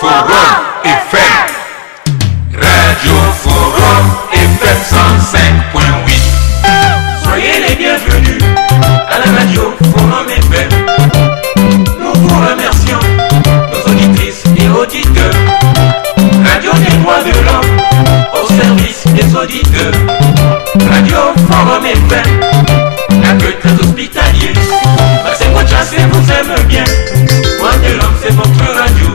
Forum FM. Radio Forum FM 105.8. Soyez les bienvenus à la radio Forum FM. Nous vous remercions, nos auditrices et auditeurs. Radio des droits de l'homme au service des auditeurs. Radio Forum FM, l'accueil très hospitalier. Maxime Chassé vous aime bien. Droits de l'homme, c'est votre radio.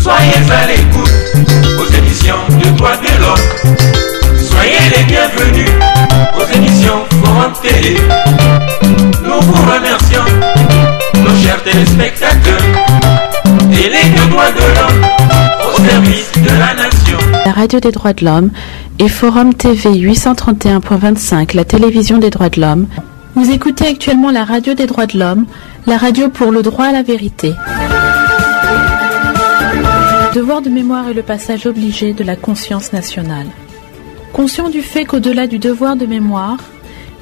Soyez à l'écoute aux émissions de Droits de l'homme. Soyez les bienvenus aux émissions Forum Télé. Nous vous remercions, nos chers téléspectateurs. Télé de Droits de l'homme au service de la nation. La radio des droits de l'homme et Forum TV 831.25, la télévision des droits de l'homme. Vous écoutez actuellement la radio des droits de l'homme, la radio pour le droit à la vérité. Le devoir de mémoire est le passage obligé de la conscience nationale. Conscient du fait qu'au-delà du devoir de mémoire,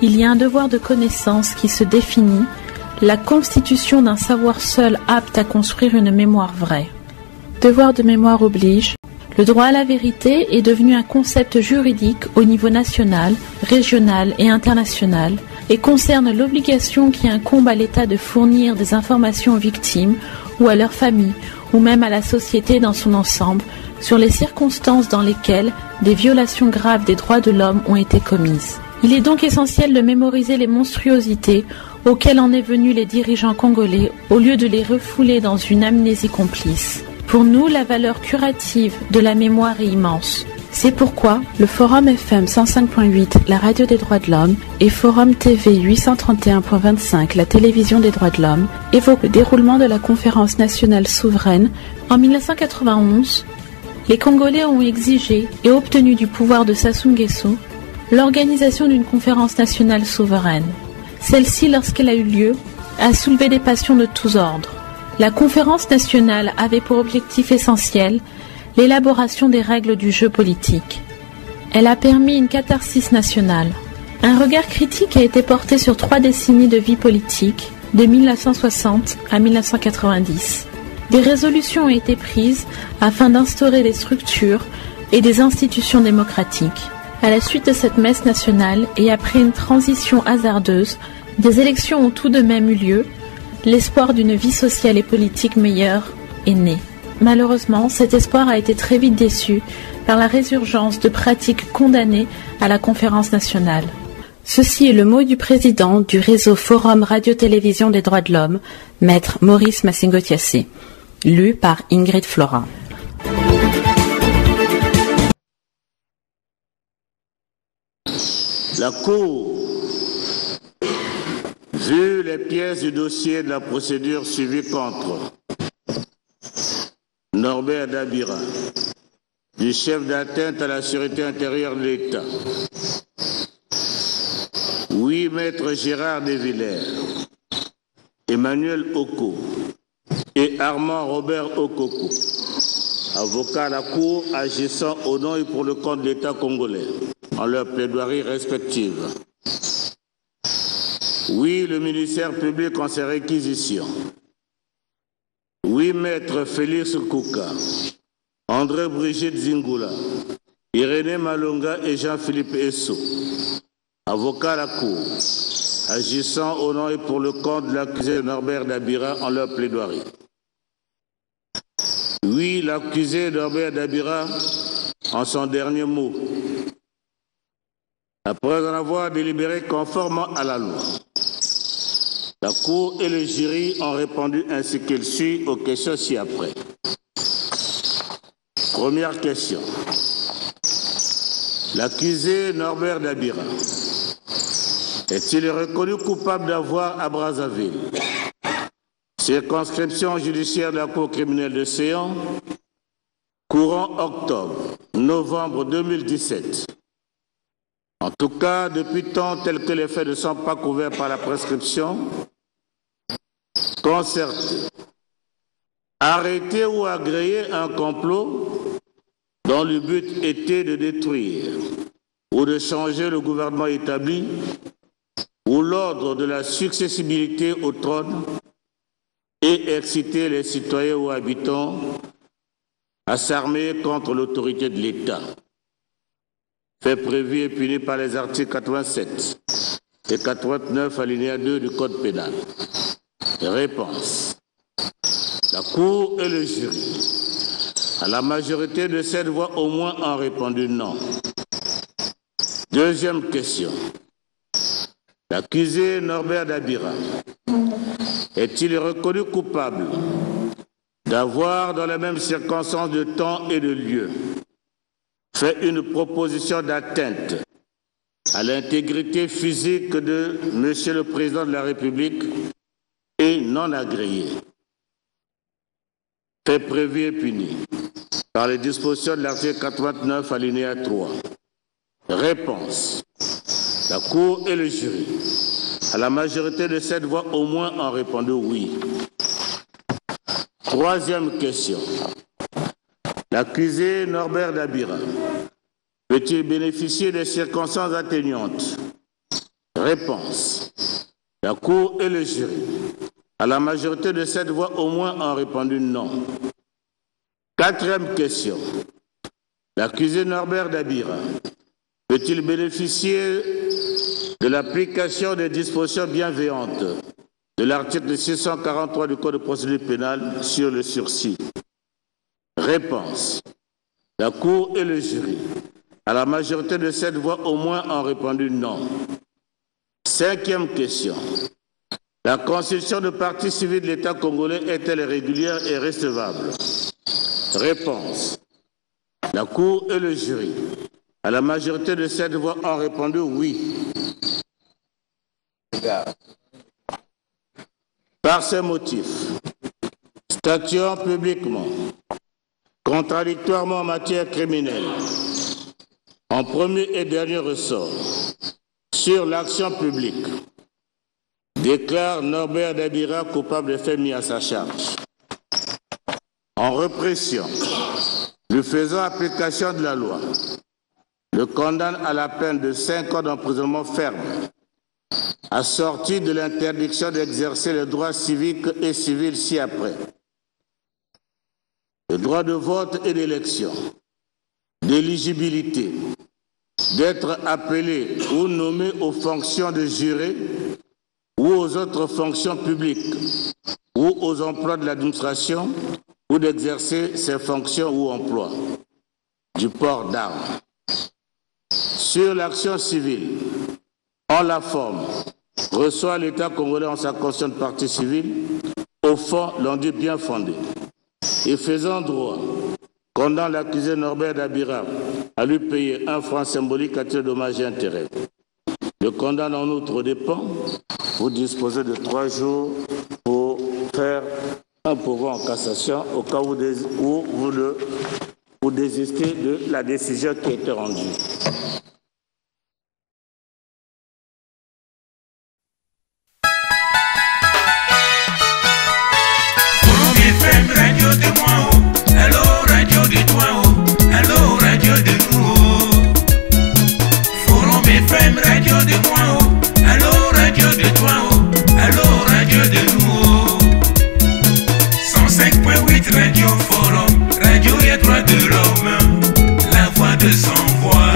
il y a un devoir de connaissance qui se définit, la constitution d'un savoir seul apte à construire une mémoire vraie. Devoir de mémoire oblige. Le droit à la vérité est devenu un concept juridique au niveau national, régional et international et concerne l'obligation qui incombe à l'État de fournir des informations aux victimes ou à leurs familles ou même à la société dans son ensemble sur les circonstances dans lesquelles des violations graves des droits de l'homme ont été commises. Il est donc essentiel de mémoriser les monstruosités auxquelles en est venu les dirigeants congolais au lieu de les refouler dans une amnésie complice. Pour nous, la valeur curative de la mémoire est immense. C'est pourquoi le Forum FM 105.8, la radio des droits de l'homme, et Forum TV 831.25, la télévision des droits de l'homme, évoquent le déroulement de la conférence nationale souveraine. En 1991, les Congolais ont exigé et obtenu du pouvoir de Sassou Nguesso l'organisation d'une conférence nationale souveraine. Celle-ci, lorsqu'elle a eu lieu, a soulevé des passions de tous ordres. La conférence nationale avait pour objectif essentiel l'élaboration des règles du jeu politique. Elle a permis une catharsis nationale. Un regard critique a été porté sur 3 décennies de vie politique, de 1960 à 1990. Des résolutions ont été prises afin d'instaurer des structures et des institutions démocratiques. À la suite de cette messe nationale et après une transition hasardeuse, des élections ont tout de même eu lieu. L'espoir d'une vie sociale et politique meilleure est né. Malheureusement, cet espoir a été très vite déçu par la résurgence de pratiques condamnées à la conférence nationale. Ceci est le mot du président du réseau Forum Radio-Télévision des droits de l'homme, maître Maurice Massingo-Thiassé, lu par Ingrid Flora. La Cour, vu les pièces du dossier de la procédure suivie contre Norbert Dabira, du chef d'atteinte à la sûreté intérieure de l'État, oui, maître Gérard Desvillers, Emmanuel Oko et Armand Robert Okoko, avocats à la Cour agissant au nom et pour le compte de l'État congolais, en leur plaidoirie respective. Oui, le ministère public en ses réquisitions. Oui, maître Félix Kouka, André Brigitte Zingula, Irénée Malonga et Jean-Philippe Esso, avocats à la Cour, agissant au nom et pour le compte de l'accusé Norbert Dabira en leur plaidoirie. Oui, l'accusé Norbert Dabira en son dernier mot. Après en avoir délibéré conformément à la loi, la Cour et le jury ont répondu ainsi qu'il suit aux questions ci-après. Première question. L'accusé Norbert Dabira est-il reconnu coupable d'avoir à Brazzaville, circonscription judiciaire de la Cour criminelle de Séan, courant octobre-novembre 2017? En tout cas, depuis temps tel que les faits ne sont pas couverts par la prescription, concerté, arrêter ou agréer un complot dont le but était de détruire ou de changer le gouvernement établi ou l'ordre de la successibilité au trône et exciter les citoyens ou habitants à s'armer contre l'autorité de l'État. Fait prévu et puni par les articles 87 et 89 alinéa 2 du Code pénal. Réponse. La Cour et le jury, à la majorité de 7 voix au moins, ont répondu non. Deuxième question. L'accusé Norbert Dabira est-il reconnu coupable d'avoir, dans les mêmes circonstances de temps et de lieu, fait une proposition d'atteinte à l'intégrité physique de Monsieur le Président de la République et non agréé, fait prévu et puni par les dispositions de l'article 89 alinéa 3. Réponse. La Cour et le jury, à la majorité de 7 voix au moins, ont répondu oui. Troisième question. L'accusé Norbert Dabira peut-il bénéficier des circonstances atténuantes? Réponse. La Cour et le jury, à la majorité de 7 voix au moins, ont répondu non. Quatrième question. L'accusé Norbert Dabira peut-il bénéficier de l'application des dispositions bienveillantes de l'article 643 du Code de procédure pénale sur le sursis? Réponse. La Cour et le jury, à la majorité de 7 voix au moins, ont répondu non. Cinquième question. La constitution de partie civile de l'État congolais est-elle régulière et recevable? Réponse. La Cour et le jury, à la majorité de 7 voix, ont répondu oui. Par ces motifs, statuant publiquement, contradictoirement en matière criminelle, en premier et dernier ressort, sur l'action publique, déclare Norbert Dabira coupable des faits mis à sa charge. En répression, lui faisant application de la loi, le condamne à la peine de 5 ans d'emprisonnement ferme, assorti de l'interdiction d'exercer les droits civiques et civils ci-après. Le droit de vote et d'élection, d'éligibilité, d'être appelé ou nommé aux fonctions de juré ou aux autres fonctions publiques ou aux emplois de l'administration ou d'exercer ses fonctions ou emplois, du port d'armes. Sur l'action civile, en la forme, reçoit l'État congolais en sa constitution de partie civile, au fond, l'on dit bien fondé. Et faisant droit, condamne l'accusé Norbert Dabira à lui payer 1 franc symbolique à titre de dommages et intérêts. Le condamne en outre aux dépens. Vous disposez de 3 jours pour faire un pourvoi en cassation au cas où vous désistez de la décision qui a été rendue. Radio de moi, hello radio de toi, hello radio de nous. Forum FM radio de moi, hello radio de toi, hello radio de nous. 105.8 radio Forum, radio et droit de l'homme, la voix de sans voix.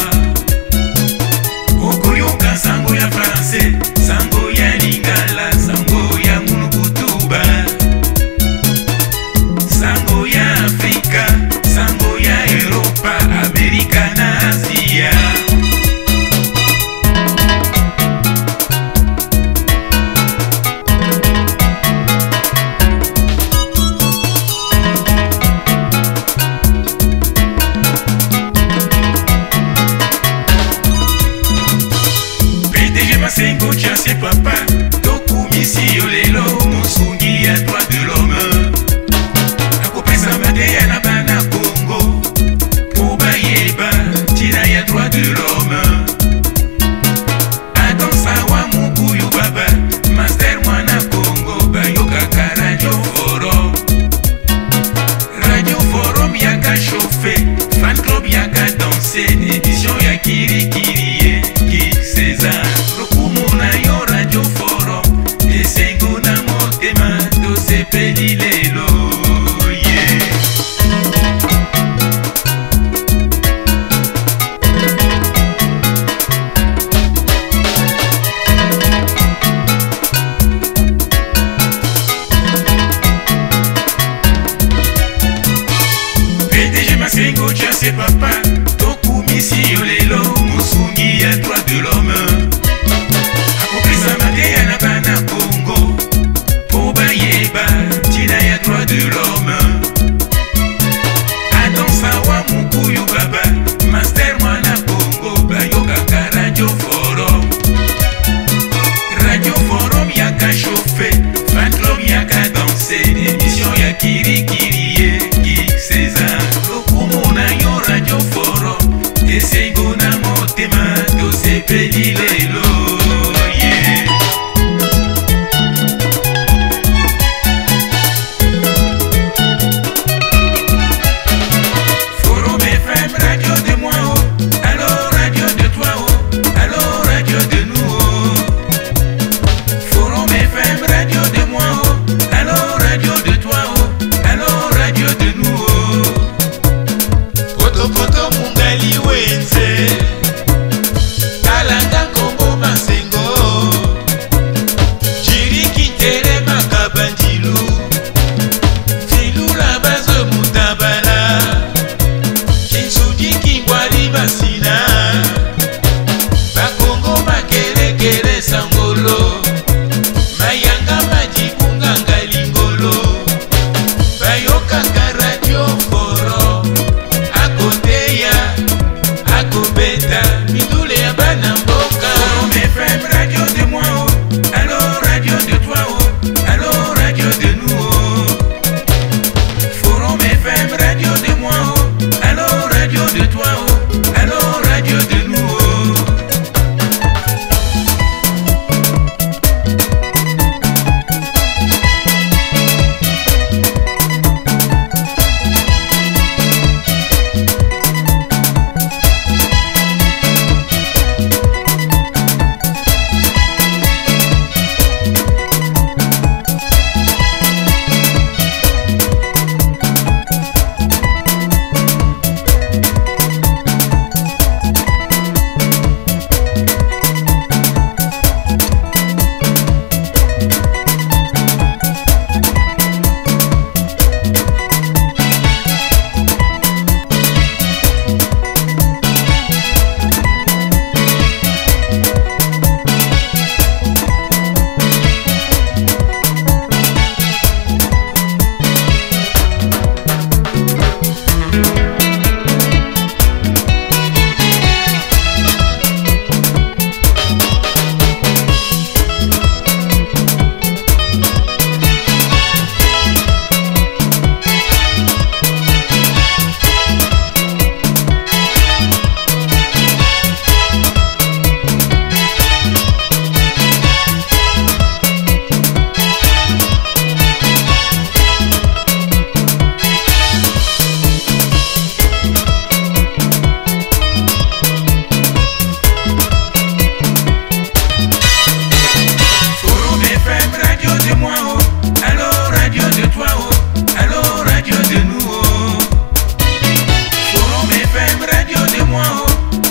papa, Tokumisi Yolelo, Musungi à droit de l'homme. Akopisa Madeya na bana Congo, Pobayeba, Tina à droit de l'homme. Adon Sawa Mukuyu Baba, Master Mwana Congo, Bayokaka Radio Forum. Radio Forum yaka chauffé, Fatlom yaka dansé, émission ya Kiri Kiri, Geek César. Lokumuna yo Radio Forum, Esego na motema, Dose Peli Lelo, yeah. Forum FM, radio de moi, oh. Allô, radio de toi, oh. Allô, radio de nous, oh. Forum FM, radio de moi, oh. Allô, radio de toi, oh. Allô, radio de nous, oh. Poto poto mungali wenze, Kalanga Kombo Masengo, Chiriki Tere Makabandilu, Filula Bazo Mutabala, Kinsuji Kingwari Basina, Bakongo Makerekere Sangolo, Mayanga Majikunga Ngalingolo, Bayokaka Radio Forum, Akoteya, Akobeta, Midule ya Banamboka. Forum FM, radio de moi, oh. Allô, radio de toi, oh. Allô, radio de nous, oh. Forum FM, radio de moi, oh. Allô, radio de toi, oh. Allô, radio de nous, oh. Forum FM, radio de moi, oh. Allô, radio de toi, oh. Allô, radio de nous, oh. Forum FM, radio de moi, oh.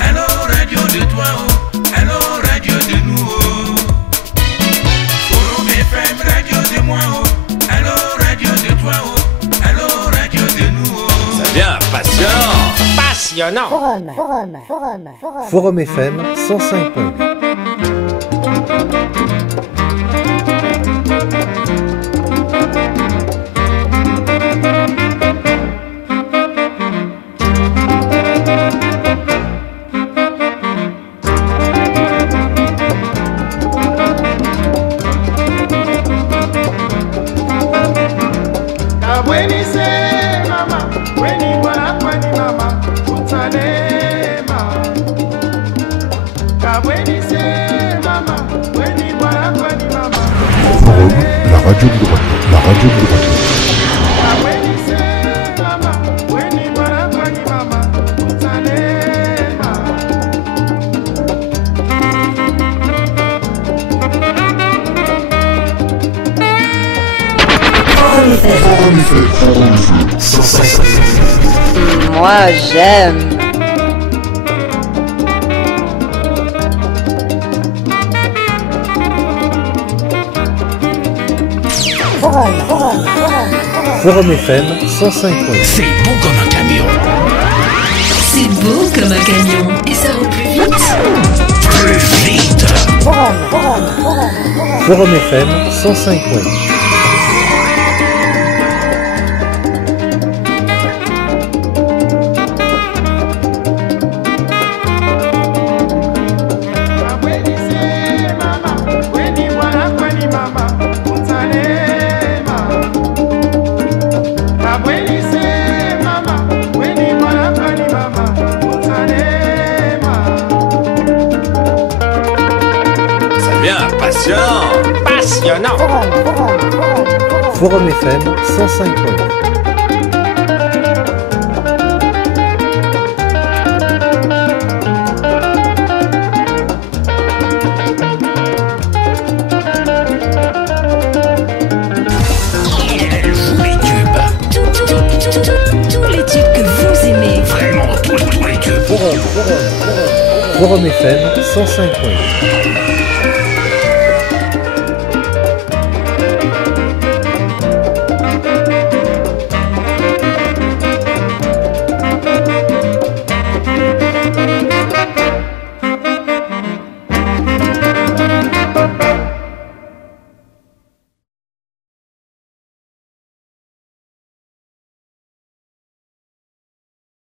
Allô, radio de toi, oh. Allô, radio de nous, oh. Forum FM, radio de moi, oh. Allô, radio de toi, oh. Allô, radio de nous, oh. Ça devient passionnant. Passionnant. Forum FM 105.8. Kabweni se mama, weni kwani mama, utanema. Kabweni se mama, weni kwani mama. Forum, la radio du droit. La radio du droit. Kabweni se mama, weni kwani mama, utanema. Moi, j'aime. Forum FM 105.8. C'est bon comme un camion. C'est beau comme un camion. Et ça roule plus vite. Plus vite. Forum FM 105.8. Passionnant. Forum FM 105.8. Tous les tubes que vous aimez. Vraiment tous les tubes. Forum FM 105.8.